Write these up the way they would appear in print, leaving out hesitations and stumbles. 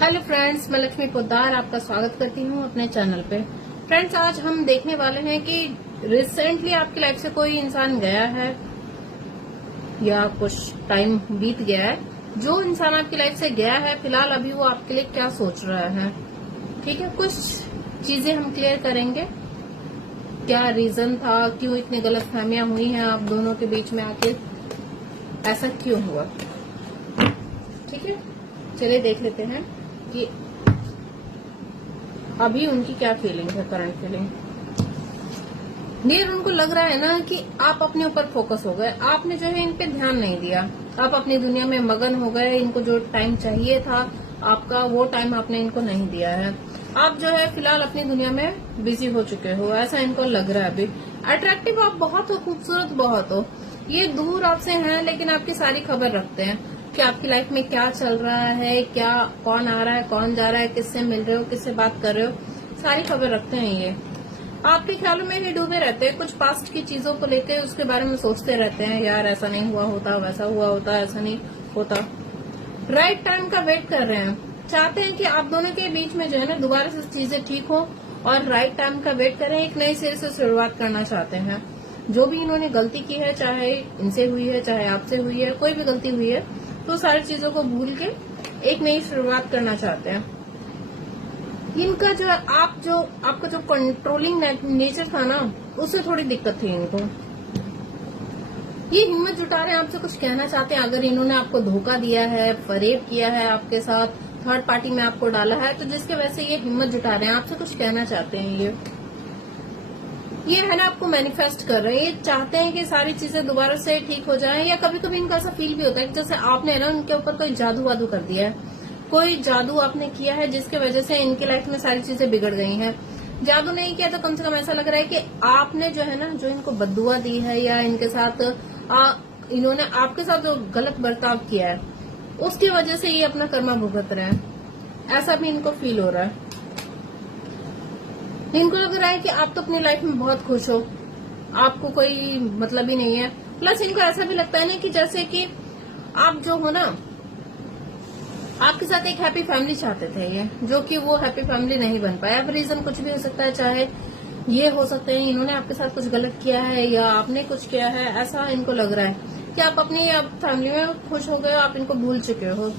Hello friends, मैं लक्ष्मी पोद्दार आपका स्वागत करती हूँ अपने चैनल पे। फ्रेंड्स, आज हम देखने वाले हैं कि रिसेंटली आपकी लाइफ से कोई इंसान गया है या कुछ टाइम बीत गया है। जो इंसान आपकी लाइफ से गया है, फिलहाल अभी वो आपके लिए क्या सोच रहा है। ठीक है, कुछ चीजें हम क्लियर करेंगे। क्या रीजन था, क्यों इतनी गलतफहमियां हुई हैं आप दोनों के बीच में, आखिर ऐसा क्यों हुआ। ठीक है, चलिए देख लेते हैं कि अभी उनकी क्या फीलिंग है, करंट फीलिंग। डियर, उनको लग रहा है ना कि आप अपने ऊपर फोकस हो गए, आपने जो है इन पे ध्यान नहीं दिया, आप अपनी दुनिया में मगन हो गए। इनको जो टाइम चाहिए था आपका, वो टाइम आपने इनको नहीं दिया है। आप जो है फिलहाल अपनी दुनिया में बिजी हो चुके हो, ऐसा इनको लग रहा है। अभी अट्रैक्टिव आप बहुत हो, खूबसूरत बहुत हो। ये दूर आपसे हैं लेकिन आपकी सारी खबर रखते हैं कि आपकी लाइफ में क्या चल रहा है, क्या कौन आ रहा है, कौन जा रहा है, किससे मिल रहे हो, किससे बात कर रहे हो, सारी खबर रखते हैं। ये आपके ख्यालों में ही डूबे रहते हैं। कुछ पास्ट की चीजों को लेकर उसके बारे में सोचते रहते हैं, यार ऐसा नहीं हुआ होता, वैसा हुआ होता, ऐसा नहीं होता। राइट टाइम का वेट कर रहे हैं, चाहते हैं कि आप दोनों के बीच में जो है ना दोबारा से चीजें ठीक हो और राइट टाइम का वेट करें। एक नई सिरे से शुरुआत करना चाहते हैं। जो भी इन्होंने गलती की है, चाहे इनसे हुई है, चाहे आपसे हुई है, कोई भी गलती हुई है, तो सारी चीजों को भूल के एक नई शुरुआत करना चाहते हैं। इनका जो आपका जो कंट्रोलिंग नेचर था ना, उससे थोड़ी दिक्कत थी इनको। ये हिम्मत जुटा रहे हैं, आपसे कुछ कहना चाहते हैं। अगर इन्होंने आपको धोखा दिया है, फरेब किया है आपके साथ, थर्ड पार्टी में आपको डाला है, तो जिसके वजह से ये हिम्मत जुटा रहे हैं, आपसे कुछ कहना चाहते हैं। ये है ना, आपको मैनिफेस्ट कर रहे हैं। ये चाहते हैं कि सारी चीजें दोबारा से ठीक हो जाएं, या कभी कभी इनका ऐसा फील भी होता है कि जैसे आपने ना उनके ऊपर कोई जादू वादू कर दिया है, कोई जादू आपने किया है जिसके वजह से इनकी लाइफ में सारी चीजें बिगड़ गई हैं। जादू नहीं किया तो कम से कम ऐसा लग रहा है कि आपने जो है ना, जो इनको बद्दुआ दी है या इनके साथ इन्होंने आपके साथ जो गलत बर्ताव किया है, उसकी वजह से ये अपना कर्मा भुगत रहे हैं। ऐसा भी इनको फील हो रहा है। इनको लग रहा है कि आप तो अपनी लाइफ में बहुत खुश हो, आपको कोई मतलब ही नहीं है। प्लस इनको ऐसा भी लगता है ना कि जैसे कि आप जो हो ना, आपके साथ एक हैप्पी फैमिली चाहते थे ये, जो कि वो हैप्पी फैमिली नहीं बन पाया। अब रीजन कुछ भी हो सकता है, चाहे ये हो सकते हैं इन्होंने आपके साथ कुछ गलत किया है या आपने कुछ किया है। ऐसा इनको लग रहा है कि आप अपनी फैमिली में खुश हो गए, आप इनको भूल चुके हो।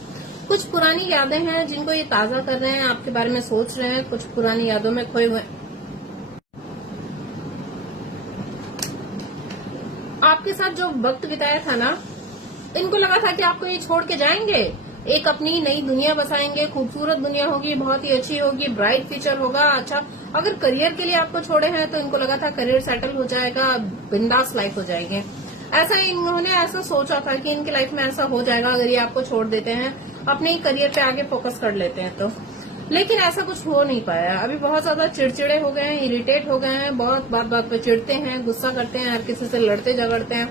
कुछ पुरानी यादें हैं जिनको ये ताजा कर रहे हैं, आपके बारे में सोच रहे हैं, कुछ पुरानी यादों में खोए हुए। आपके साथ जो वक्त बिताया था ना, इनको लगा था कि आपको ये छोड़ के जाएंगे, एक अपनी नई दुनिया बसाएंगे, खूबसूरत दुनिया होगी, बहुत ही अच्छी होगी, ब्राइट फ्यूचर होगा। अच्छा, अगर करियर के लिए आपको छोड़े हैं तो इनको लगा था करियर सेटल हो जाएगा, बिंदास लाइफ हो जाएगी। ऐसा इन्होंने ऐसा सोचा था कि इनकी लाइफ में ऐसा हो जाएगा अगर ये आपको छोड़ देते हैं, अपने ही करियर पे आगे फोकस कर लेते हैं तो। लेकिन ऐसा कुछ हो नहीं पाया। अभी बहुत ज्यादा चिड़चिड़े हो गए हैं, इरिटेट हो गए हैं, बहुत बात बात पे चिढ़ते हैं, गुस्सा करते हैं, हर किसी से लड़ते झगड़ते हैं,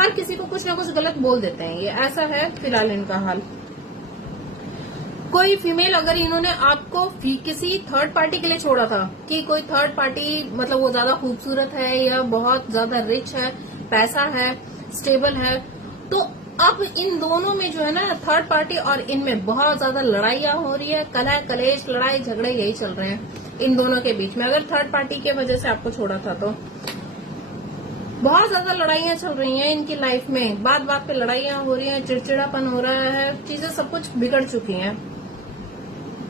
हर किसी को कुछ ना कुछ गलत बोल देते हैं। ये ऐसा है फिलहाल इनका हाल। कोई फीमेल, अगर इन्होंने आपको किसी थर्ड पार्टी के लिए छोड़ा था, कि कोई थर्ड पार्टी मतलब वो ज्यादा खूबसूरत है या बहुत ज्यादा रिच है, पैसा है, स्टेबल है, तो अब इन दोनों में जो है ना, थर्ड पार्टी और इनमें बहुत ज्यादा लड़ाइयां हो रही है, कलह कलेश, लड़ाई झगड़े यही चल रहे हैं इन दोनों के बीच में। अगर थर्ड पार्टी की वजह से आपको छोड़ा था तो बहुत ज्यादा लड़ाइयां चल रही हैं इनकी लाइफ में, बात बात पे लड़ाइयां हो रही हैं, चिड़चिड़ापन हो रहा है, चीजें सब कुछ बिगड़ चुकी हैं।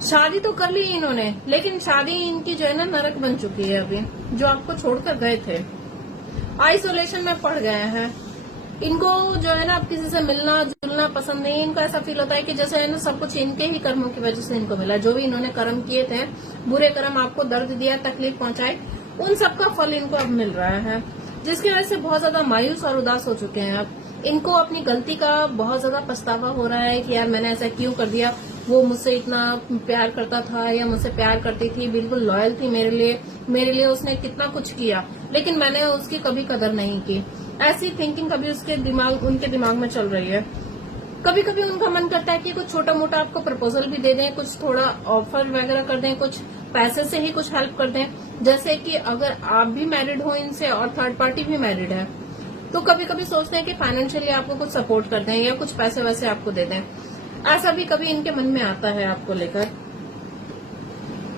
शादी तो कर ली इन्होंने, लेकिन शादी इनकी जो है ना नरक बन चुकी है। अभी जो आपको छोड़कर गए थे, आइसोलेशन में पड़ गए हैं। इनको जो है ना अब किसी से मिलना जुलना पसंद नहीं। इनको ऐसा फील होता है कि जैसे है ना सब कुछ इनके ही कर्मों की वजह से इनको मिला। जो भी इन्होंने कर्म किए थे, बुरे कर्म, आपको दर्द दिया, तकलीफ पहुंचाई, उन सबका फल इनको अब मिल रहा है, जिसकी वजह से बहुत ज्यादा मायूस और उदास हो चुके हैं। अब इनको अपनी गलती का बहुत ज्यादा पछतावा हो रहा है कि यार मैंने ऐसा क्यों कर दिया। वो मुझसे इतना प्यार करता था या मुझसे प्यार करती थी, बिल्कुल लॉयल थी मेरे लिए उसने कितना कुछ किया, लेकिन मैंने उसकी कभी कदर नहीं की। ऐसी थिंकिंग कभी उनके दिमाग में चल रही है। कभी कभी उनका मन करता है कि कुछ छोटा मोटा आपको प्रपोजल भी दे दें, कुछ थोड़ा ऑफर वगैरह कर दें, कुछ पैसे से ही कुछ हेल्प कर दें। जैसे कि अगर आप भी मैरिड हो इनसे और थर्ड पार्टी भी मैरिड है, तो कभी कभी सोचते हैं कि फाइनेंशियली आपको कुछ सपोर्ट कर दें या कुछ पैसे वैसे आपको दे दें। ऐसा भी कभी इनके मन में आता है आपको लेकर,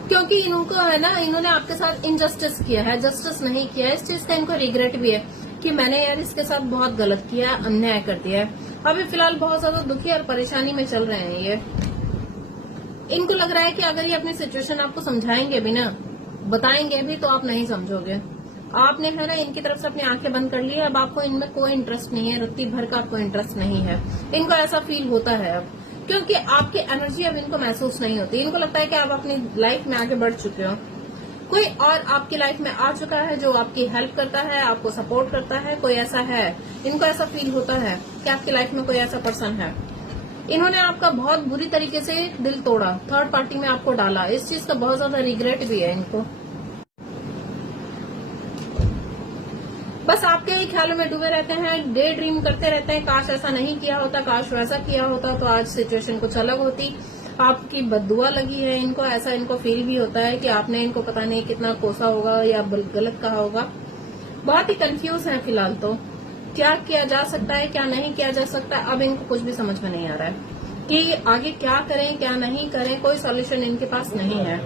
क्योंकि इनको है ना, इन्होंने आपके साथ इनजस्टिस किया है, जस्टिस नहीं किया है। इस चीज का इनको रिग्रेट भी है कि मैंने यार इसके साथ बहुत गलत किया है, अन्याय कर दिया है। अभी फिलहाल बहुत ज्यादा दुखी और परेशानी में चल रहे हैं ये। इनको लग रहा है कि अगर ये अपनी सिचुएशन आपको समझाएंगे भी ना, बताएंगे भी, तो आप नहीं समझोगे। आपने है ना इनकी तरफ से अपनी आंखें बंद कर ली है। अब आपको इनमें कोई इंटरेस्ट नहीं है, रत्ती भर का आपको इंटरेस्ट नहीं है। इनको ऐसा फील होता है अब, क्योंकि आपकी एनर्जी अब इनको महसूस नहीं होती। इनको लगता है कि आप अपनी लाइफ में आगे बढ़ चुके हो, कोई और आपकी लाइफ में आ चुका है जो आपकी हेल्प करता है, आपको सपोर्ट करता है, कोई ऐसा है। इनको ऐसा फील होता है कि आपकी लाइफ में कोई ऐसा पर्सन है। इन्होंने आपका बहुत बुरी तरीके से दिल तोड़ा, थर्ड पार्टी में आपको डाला। इस चीज का बहुत ज्यादा रिग्रेट भी है इनको। बस आपके ही ख्यालों में डूबे रहते हैं, डे ड्रीम करते रहते हैं, काश ऐसा नहीं किया होता, काश वैसा किया होता तो आज सिचुएशन कुछ अलग होती। आपकी बद्दुआ लगी है इनको, ऐसा इनको फील भी होता है कि आपने इनको पता नहीं कितना कोसा होगा या गलत कहा होगा। बहुत ही कंफ्यूज है फिलहाल। तो क्या किया जा सकता है, क्या नहीं किया जा सकता, अब इनको कुछ भी समझ में नहीं आ रहा है कि आगे क्या करें क्या नहीं करें। कोई सॉल्यूशन इनके पास नहीं है।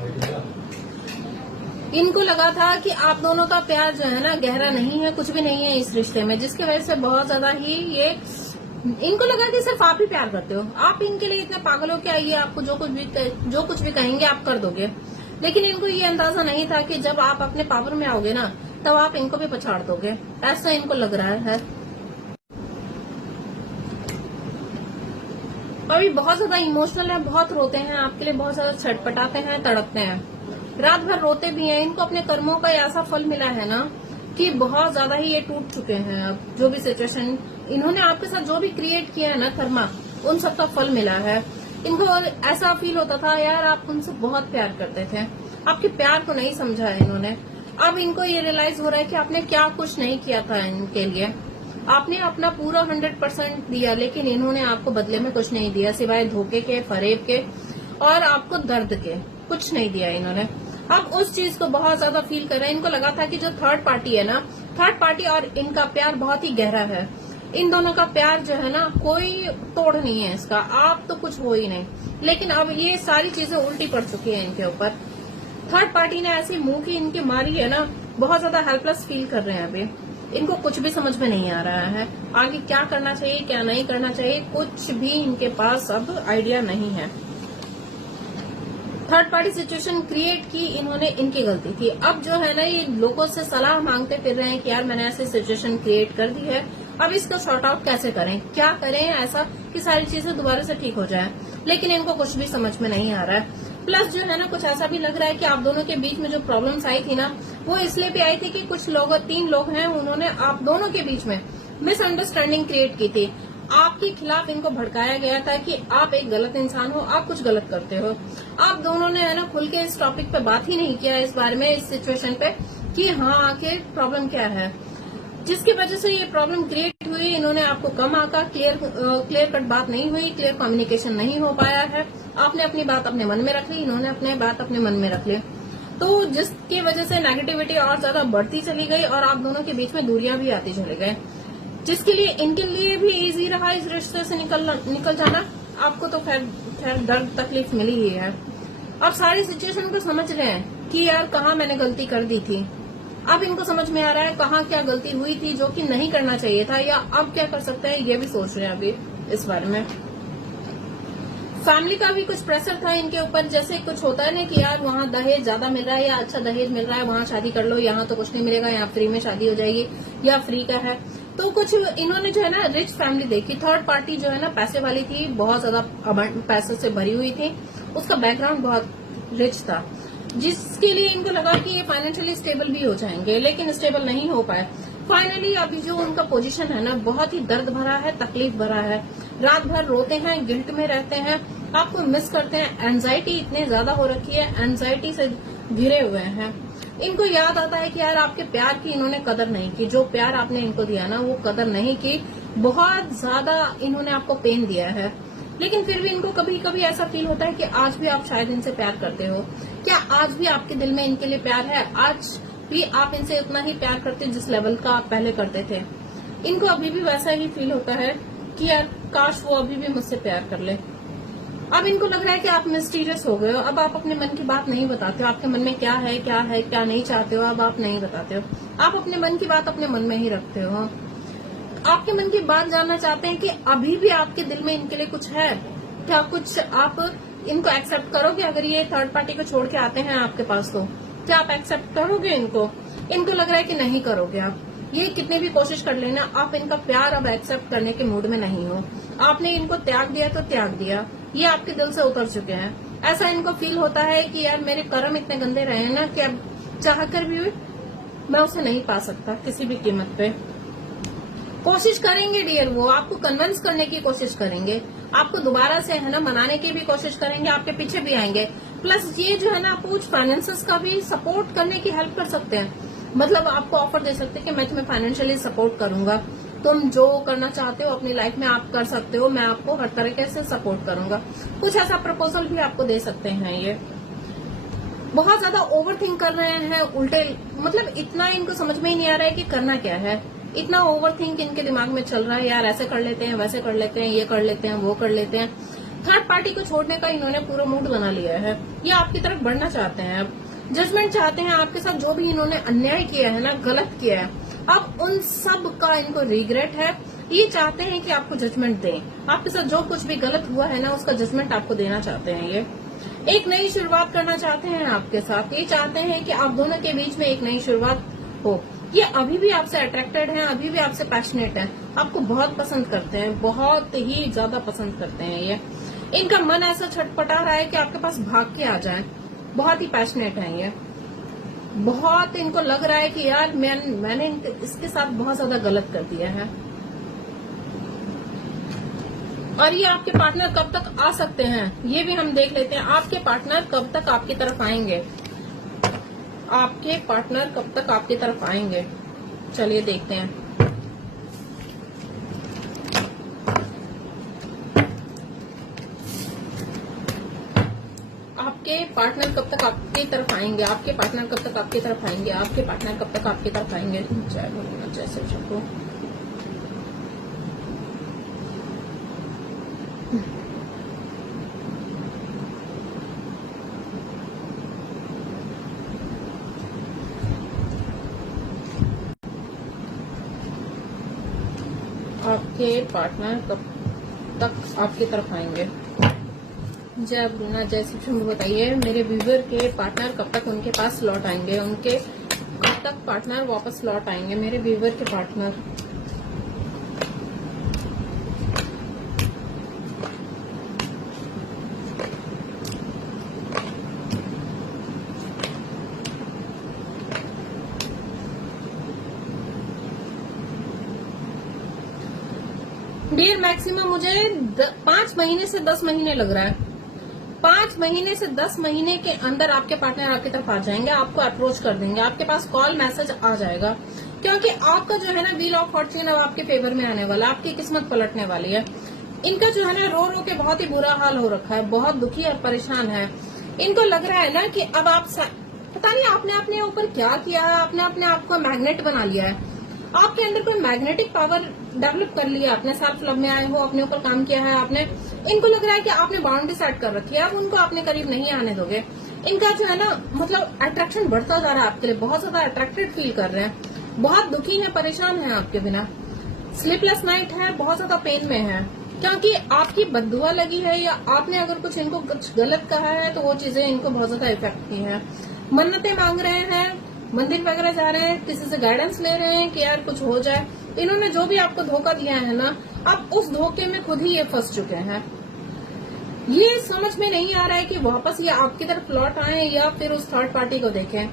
इनको लगा था कि आप दोनों का प्यार जो है ना गहरा नहीं है, कुछ भी नहीं है इस रिश्ते में, जिसकी वजह से बहुत ज्यादा ही ये इनको लगा कि सिर्फ आप ही प्यार करते हो, आप इनके लिए इतने पागल हो क्या, ये आपको जो कुछ भी कहेंगे आप कर दोगे। लेकिन इनको ये अंदाजा नहीं था कि जब आप अपने पावर में आओगे ना, तब आप इनको भी पछाड़ दोगे। ऐसा इनको लग रहा है। अभी बहुत ज्यादा इमोशनल है, बहुत रोते हैं आपके लिए, बहुत ज्यादा छटपटाते हैं, तड़पते हैं, रात भर रोते भी हैं। इनको अपने कर्मों का ऐसा फल मिला है ना कि बहुत ज्यादा ही ये टूट चुके हैं। अब जो भी सिचुएशन इन्होंने आपके साथ जो भी क्रिएट किया है ना कर्मा, उन सब का फल मिला है। इनको ऐसा फील होता था यार आप उनसे बहुत प्यार करते थे, आपके प्यार को नहीं समझा है इन्होंने। अब इनको ये रियलाइज हो रहा है कि आपने क्या कुछ नहीं किया था इनके लिए। आपने अपना पूरा 100% दिया, लेकिन इन्होंने आपको बदले में कुछ नहीं दिया सिवाय धोखे के, फरेब के और आपको दर्द के। कुछ नहीं दिया इन्होंने। अब उस चीज को बहुत ज्यादा फील कर रहे हैं। इनको लगा था कि जो थर्ड पार्टी है ना, थर्ड पार्टी और इनका प्यार बहुत ही गहरा है। इन दोनों का प्यार जो है ना कोई तोड़ नहीं है इसका, आप तो कुछ हो ही नहीं। लेकिन अब ये सारी चीजें उल्टी पड़ चुकी है इनके ऊपर। थर्ड पार्टी ने ऐसी मुंह की इनकी मारी है ना, बहुत ज्यादा हेल्पलेस फील कर रहे हैं अभी। इनको कुछ भी समझ में नहीं आ रहा है आगे क्या करना चाहिए क्या नहीं करना चाहिए, कुछ भी इनके पास अब आइडिया नहीं है। थर्ड पार्टी सिचुएशन क्रिएट की इन्होंने, इनकी गलती थी। अब जो है ना ये लोगों से सलाह मांगते फिर रहे हैं कि यार मैंने ऐसी सिचुएशन क्रिएट कर दी है, अब इसको सॉर्ट आउट कैसे करें, क्या करें ऐसा कि सारी चीजें दोबारा से ठीक हो जाए। लेकिन इनको कुछ भी समझ में नहीं आ रहा है। प्लस जो है ना कुछ ऐसा भी लग रहा है कि आप दोनों के बीच में जो प्रॉब्लम्स आई थी ना, वो इसलिए भी आई थी कि कुछ लोग, 3 लोग हैं, उन्होंने आप दोनों के बीच में मिसअंडरस्टैंडिंग क्रिएट की थी। आपके खिलाफ इनको भड़काया गया था कि आप एक गलत इंसान हो, आप कुछ गलत करते हो। आप दोनों ने है ना खुल के इस टॉपिक पे बात ही नहीं किया, इस बारे में, इस सिचुएशन पे कि हाँ आखिर प्रॉब्लम क्या है, जिसकी वजह से ये प्रॉब्लम क्रिएट हुई। इन्होंने आपको कम आका, क्लियर कट बात नहीं हुई, क्लियर कम्युनिकेशन नहीं हो पाया है। आपने अपनी बात अपने मन में रख ली, इन्होंने अपनी बात अपने मन में रख ली, तो जिसकी वजह से नेगेटिविटी और ज्यादा बढ़ती चली गई और आप दोनों के बीच में दूरियां भी आती चली गई, जिसके लिए इनके लिए भी इजी रहा इस रिश्ते से निकल जाना। आपको तो खैर दर्द तकलीफ मिली ही है। अब सारी सिचुएशन को समझ रहे हैं कि यार कहाँ मैंने गलती कर दी थी। अब इनको समझ में आ रहा है कहाँ क्या गलती हुई थी जो कि नहीं करना चाहिए था, या अब क्या कर सकते हैं ये भी सोच रहे हैं अभी इस बारे में। फैमिली का भी कुछ प्रेशर था इनके ऊपर, जैसे कुछ होता है ना कि यार वहाँ दहेज ज्यादा मिल रहा है या अच्छा दहेज मिल रहा है, वहाँ शादी कर लो, यहाँ तो कुछ नहीं मिलेगा, यहाँ फ्री में शादी हो जाएगी या फ्री का है। तो कुछ इन्होंने जो है ना रिच फैमिली देखी। थर्ड पार्टी जो है ना पैसे वाली थी, बहुत ज्यादा पैसों से भरी हुई थी, उसका बैकग्राउंड बहुत रिच था, जिसके लिए इनको लगा कि ये फाइनेंशियली स्टेबल भी हो जाएंगे, लेकिन स्टेबल नहीं हो पाए। फाइनली अभी जो उनका पोजीशन है ना बहुत ही दर्द भरा है, तकलीफ भरा है। रात भर रोते हैं, गिल्ट में रहते हैं, आपको मिस करते हैं। एंजाइटी इतने ज्यादा हो रखी है, एंजाइटी से घिरे हुए हैं। इनको याद आता है कि यार आपके प्यार की इन्होंने कदर नहीं की, जो प्यार आपने इनको दिया ना वो कदर नहीं की, बहुत ज्यादा इन्होंने आपको पेन दिया है। लेकिन फिर भी इनको कभी कभी ऐसा फील होता है कि आज भी आप शायद इनसे प्यार करते हो। क्या आज भी आपके दिल में इनके लिए प्यार है? आज भी आप इनसे उतना ही प्यार करते जिस लेवल का आप पहले करते थे? इनको अभी भी वैसा ही फील होता है कि यार काश वो अभी भी मुझसे प्यार कर ले। अब इनको लग रहा है कि आप मिस्टीरियस हो गए हो, अब आप अपने मन की बात नहीं बताते हो, आपके मन में क्या है क्या नहीं चाहते हो, अब आप नहीं बताते हो, आप अपने मन की बात अपने मन में ही रखते हो। आपके मन की बात जानना चाहते हैं कि अभी भी आपके दिल में इनके लिए कुछ है क्या, कुछ आप इनको एक्सेप्ट करोगे? अगर ये थर्ड पार्टी को छोड़ के आते हैं आपके पास तो क्या आप एक्सेप्ट करोगे इनको? इनको लग रहा है कि नहीं करोगे आप। ये कितने भी कोशिश कर लेना, आप इनका प्यार अब एक्सेप्ट करने के मूड में नहीं हो। आपने इनको त्याग दिया तो त्याग दिया, ये आपके दिल से उतर चुके हैं। ऐसा इनको फील होता है कि यार मेरे कर्म इतने गंदे रहे हैं ना कि अब चाह कर भी मैं उसे नहीं पा सकता किसी भी कीमत पे। कोशिश करेंगे डियर, वो आपको कन्विंस करने की कोशिश करेंगे, आपको दोबारा से है ना मनाने की भी कोशिश करेंगे, आपके पीछे भी आएंगे। प्लस ये जो है ना आपको कुछ फाइनेंसेस का भी सपोर्ट करने की हेल्प कर सकते हैं, मतलब आपको ऑफर दे सकते हैं कि मैं तुम्हें फाइनेंशियली सपोर्ट करूंगा, तुम जो करना चाहते हो अपनी लाइफ में आप कर सकते हो, मैं आपको हर तरीके से सपोर्ट करूंगा। कुछ ऐसा प्रपोजल भी आपको दे सकते हैं। ये बहुत ज्यादा ओवर थिंक कर रहे हैं, उल्टे मतलब इतना इनको समझ में ही नहीं आ रहा है कि करना क्या है। इतना ओवर थिंक इनके दिमाग में चल रहा है, यार ऐसे कर लेते हैं, वैसे कर लेते हैं, ये कर लेते हैं, वो कर लेते हैं। थर्ड पार्टी को छोड़ने का इन्होंने पूरा मूड बना लिया है, ये आपकी तरफ बढ़ना चाहते हैं, अब जजमेंट चाहते हैं आपके साथ। जो भी इन्होंने अन्याय किया है ना, गलत किया है, अब उन सब का इनको रिग्रेट है। ये चाहते हैं कि आपको जजमेंट दें, आपके साथ जो कुछ भी गलत हुआ है ना उसका जजमेंट आपको देना चाहते हैं। ये एक नई शुरुआत करना चाहते हैं आपके साथ, ये चाहते हैं कि आप दोनों के बीच में एक नई शुरुआत हो। ये अभी भी आपसे अट्रैक्टेड हैं, अभी भी आपसे पैशनेट हैं, आपको बहुत पसंद करते हैं, बहुत ही ज्यादा पसंद करते हैं। ये इनका मन ऐसा छटपटा रहा है कि आपके पास भाग के आ जाए, बहुत ही पैशनेट है ये। बहुत इनको लग रहा है कि यार मैंने इसके साथ बहुत ज्यादा गलत कर दिया है। और ये आपके पार्टनर कब तक आ सकते हैं ये भी हम देख लेते हैं। आपके पार्टनर कब तक आपकी तरफ आएंगे, आपके पार्टनर कब तक आपकी तरफ आएंगे, चलिए देखते हैं। आपके पार्टनर कब तक आपकी तरफ आएंगे, आपके पार्टनर कब तक आपकी तरफ आएंगे, आपके पार्टनर कब तक आपकी तरफ आएंगे। जय भगवान, जय शिव शंभू। आपके पार्टनर कब तक आपकी तरफ आएंगे। जय ब्रूना, जय शिव शंभू। बताइए मेरे व्यूवर के पार्टनर कब तक उनके पास लौट आएंगे, उनके कब तक पार्टनर वापस लौट आएंगे, मेरे व्यूवर के पार्टनर। डियर मैक्सिमम मुझे 5 महीने से 10 महीने लग रहा है, 5 महीने से 10 महीने के अंदर आपके पार्टनर आपकी तरफ आ जाएंगे, आपको अप्रोच कर देंगे, आपके पास कॉल मैसेज आ जाएगा, क्योंकि आपका जो है ना व्हील ऑफ फॉर्च्यून अब आपके फेवर में आने वाला, आपकी किस्मत पलटने वाली है। इनका जो है ना रो रो के बहुत ही बुरा हाल हो रखा है, बहुत दुखी और परेशान है। इनको लग रहा है ना कि अब आप पता नहीं आपने अपने ऊपर क्या किया है, आपने अपने आप को मैग्नेट बना लिया है, आपके अंदर कोई मैग्नेटिक पावर डेवलप कर लिया, आपने सेल्फ लव में आए हो, अपने ऊपर काम किया है आपने। इनको लग रहा है कि आपने बाउंड्री सेट कर रखी है, अब उनको अपने करीब नहीं आने दोगे। इनका जो है ना मतलब अट्रैक्शन बढ़ता जा रहा है आपके लिए, बहुत ज्यादा अट्रैक्टेड फील कर रहे हैं, बहुत दुखी है, परेशान है आपके बिना, स्लीपलेस नाइट है, बहुत ज्यादा पेन में है, क्योंकि आपकी बद्दुआ लगी है या आपने अगर कुछ इनको कुछ गलत कहा है तो वो चीजें इनको बहुत ज्यादा इफेक्ट की है। मन्नतें मांग रहे हैं, मंदिर वगैरह जा रहे हैं, किसी से गाइडेंस ले रहे हैं कि यार कुछ हो जाए। इन्होंने जो भी आपको धोखा दिया है ना, अब उस धोखे में खुद ही ये फंस चुके हैं। ये समझ में नहीं आ रहा है कि वापस ये आपकी तरफ लौट आए या फिर उस थर्ड पार्टी को देखें।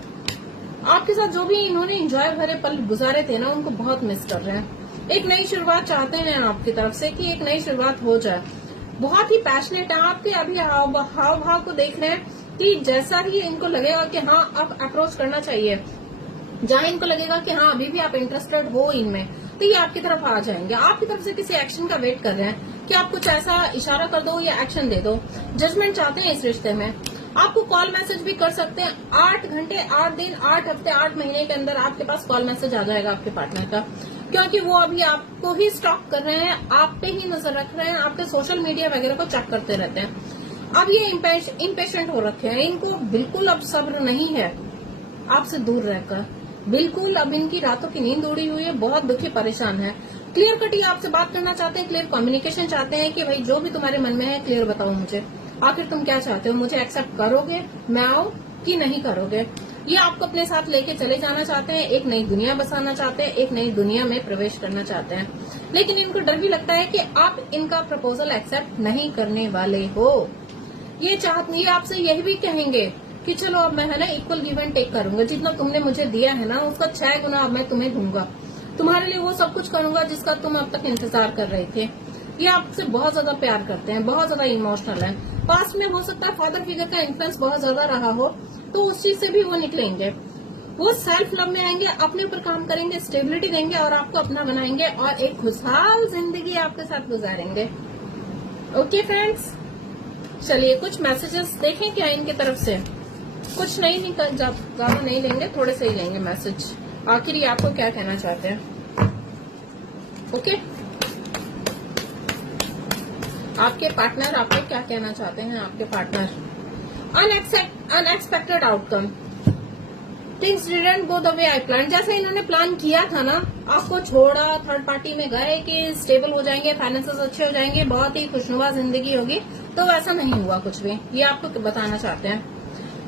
आपके साथ जो भी इन्होंने एंजॉय भरे पल गुजारे थे ना, उनको बहुत मिस कर रहे हैं। एक नई शुरुआत चाहते हैं आपकी तरफ से कि एक नई शुरुआत हो जाए। बहुत ही पैशनेट है, आपके अभी हाव भाव को देख रहे हैं कि जैसा ही इनको लगेगा कि हाँ अब अप्रोच करना चाहिए, जहाँ इनको लगेगा कि हाँ अभी भी आप इंटरेस्टेड हो इनमें, तो ये आपकी तरफ आ जाएंगे। आपकी तरफ से किसी एक्शन का वेट कर रहे हैं कि आप कुछ ऐसा इशारा कर दो या एक्शन दे दो। जजमेंट चाहते हैं इस रिश्ते में। आपको कॉल मैसेज भी कर सकते हैं, 8 घंटे 8 दिन 8 हफ्ते 8 महीने के अंदर आपके पास कॉल मैसेज आ जाएगा आपके पार्टनर का, क्योंकि वो अभी आपको ही स्टॉक कर रहे हैं, आप पे ही नजर रख रहे हैं, आपके सोशल मीडिया वगैरह को चेक करते रहते हैं। अब ये इम्पेशेंट हो रखे हैं, इनको बिल्कुल अब सब्र नहीं है आपसे दूर रहकर, बिल्कुल अब इनकी रातों की नींद उड़ी हुई है, बहुत दुखी परेशान है। क्लियर कट ये आपसे बात करना चाहते हैं, क्लियर कम्युनिकेशन चाहते हैं कि भाई जो भी तुम्हारे मन में है क्लियर बताओ मुझे, आखिर तुम क्या चाहते हो, मुझे एक्सेप्ट करोगे मैं आऊं कि नहीं करोगे। ये आपको अपने साथ लेके चले जाना चाहते हैं, एक नई दुनिया बसाना चाहते हैं, एक नई दुनिया में प्रवेश करना चाहते हैं, लेकिन इनको डर भी लगता है कि आप इनका प्रपोजल एक्सेप्ट नहीं करने वाले हो। ये आपसे यही भी कहेंगे कि चलो अब मैं है ना इक्वल गिव एंड टेक करूंगा, जितना तुमने मुझे दिया है ना उसका 6 गुना अब मैं तुम्हें दूंगा, तुम्हारे लिए वो सब कुछ करूंगा जिसका तुम अब तक इंतजार कर रहे थे। ये आपसे बहुत ज्यादा प्यार करते हैं, बहुत ज्यादा इमोशनल है। पास्ट में हो सकता है फादर फिगर का इन्फ्लुएंस बहुत ज्यादा रहा हो, तो उस चीज से भी वो निकलेंगे, वो सेल्फ लव में आएंगे, अपने ऊपर काम करेंगे, स्टेबिलिटी देंगे और आपको अपना बनाएंगे और एक खुशहाल जिंदगी आपके साथ गुजारेंगे। ओके फ्रेंड्स, चलिए कुछ मैसेजेस देखें क्या इनकी तरफ से। कुछ नहीं ज्यादा नहीं लेंगे, थोड़े से ही लेंगे मैसेज, आखिर ये आपको क्या कहना चाहते हैं। ओके, आपके पार्टनर आपको क्या कहना चाहते हैं, आपके partner. Unexpected outcome, things didn't go the way I plan. जैसे इन्होंने प्लान किया था ना, आपको छोड़ा, थर्ड पार्टी में गए कि स्टेबल हो जाएंगे, फाइनेंसेस अच्छे हो जाएंगे, बहुत ही खुशनुमा जिंदगी होगी, तो वैसा नहीं हुआ कुछ भी, ये आपको बताना चाहते हैं।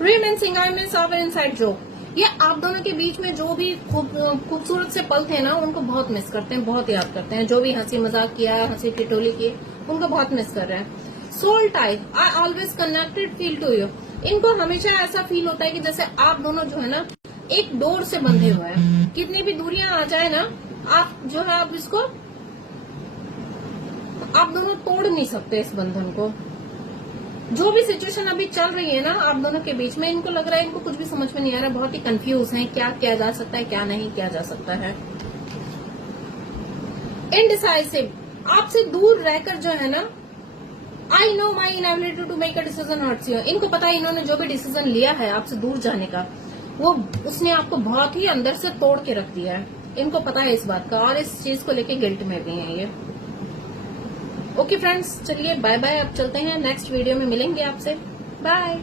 Reminiscing I miss our inside joke, ये आप दोनों के बीच में जो भी खूबसूरत से पल थे ना उनको बहुत मिस करते हैं, बहुत याद करते हैं, जो भी हंसी मजाक किया, हंसी टिटोली की, उनको बहुत मिस कर रहे हैं। Soul type, I always connected feel to you, इनको हमेशा ऐसा फील होता है कि जैसे आप दोनों जो है ना एक डोर से बंधे हुए हैं, कितनी भी दूरियां आ जाए ना, आप जो है आप इसको आप दोनों तोड़ नहीं सकते इस बंधन को। जो भी सिचुएशन अभी चल रही है ना आप दोनों के बीच में, इनको लग रहा है इनको कुछ भी समझ में नहीं आ रहा, बहुत ही कंफ्यूज हैं, क्या किया जा सकता है क्या नहीं किया जा सकता है। इनडिसाइसिव, आपसे दूर रहकर जो है ना, I know my inability to make a decision hurts you, इनको पता है इन्होंने जो भी डिसीजन लिया है आपसे दूर जाने का, वो उसने आपको बहुत ही अंदर से तोड़ के रख दिया है, इनको पता है इस बात का और इस चीज को लेके गिल्ट में भी है ये। ओके फ्रेंड्स, चलिए बाय बाय, अब चलते हैं, नेक्स्ट वीडियो में मिलेंगे आपसे, बाय।